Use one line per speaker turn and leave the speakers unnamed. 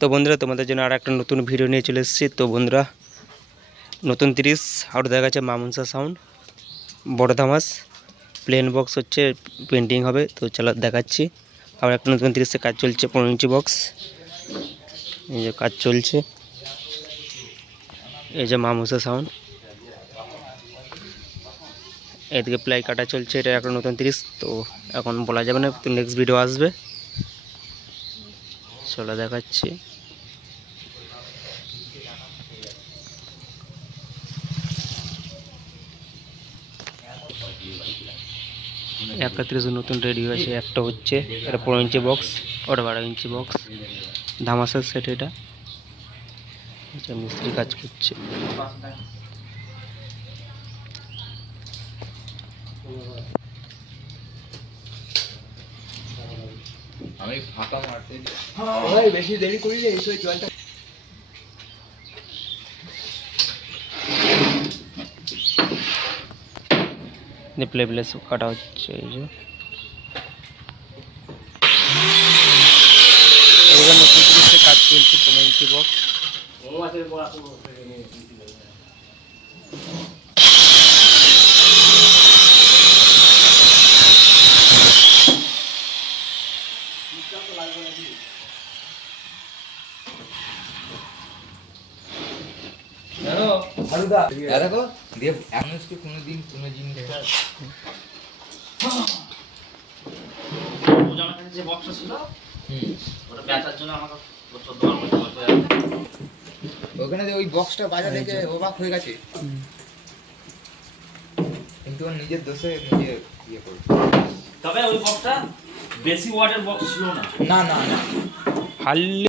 তো বন্ধুরা, তোমাদের জন্য আর একটা নতুন ভিডিও নিয়ে চলে এসেছি। তো বন্ধুরা, নতুন তিরিশ আউট দেখা যাচ্ছে মামুনসা সাউন্ড বড় ধামাস প্লেন বক্স হচ্ছে পেন্টিং হবে। তো চলো দেখাচ্ছি। আবার একটা নতুন তিরিশে কাজ চলছে, পনেরো ইঞ্চি বক্স এই যে কাজ চলছে। এই যে মামুসা সাউন্ড এদিকে প্লাই কাটা চলছে, এটা একটা নতুন তিরিশ। তো এখন বলা যাবে না, তো নেক্সট ভিডিও আসবে। চলো দেখাচ্ছি। একটা তিরিশ নতুন রেডি হয়েছে, একটা হচ্ছে, এটা পনেরো ইঞ্চি বক্স ওটা বারো ইঞ্চি বক্স ধামাসার সেট এটা। আচ্ছা মিস্ত্রি কাজ করছে।
আমি ফাঁকা মারতে
ভাই বেশি দেরি করি রে এসে জলটা
প্লে প্লে সব কাটা হচ্ছে এই যে এবার নতুন জিনিসের কাজ চলছে পনেরো ইঞ্চি বক্স
হালুদা।
হ্যাঁ দেখো দিয়ে মানুষকে কোনোদিন কোনো জিনিস
যে বক্সটা ছিল ওটা বেচার জন্য আমাকে।
ওখানে যে ওই বক্সটা বাজার থেকে অবাক হয়ে গেছে। কিন্তু ওর নিজের দোষে নিজে ইয়ে করবে
তবে ওই বক্সটা বেশি ওয়াটের বক্স ছিল না।
না না না।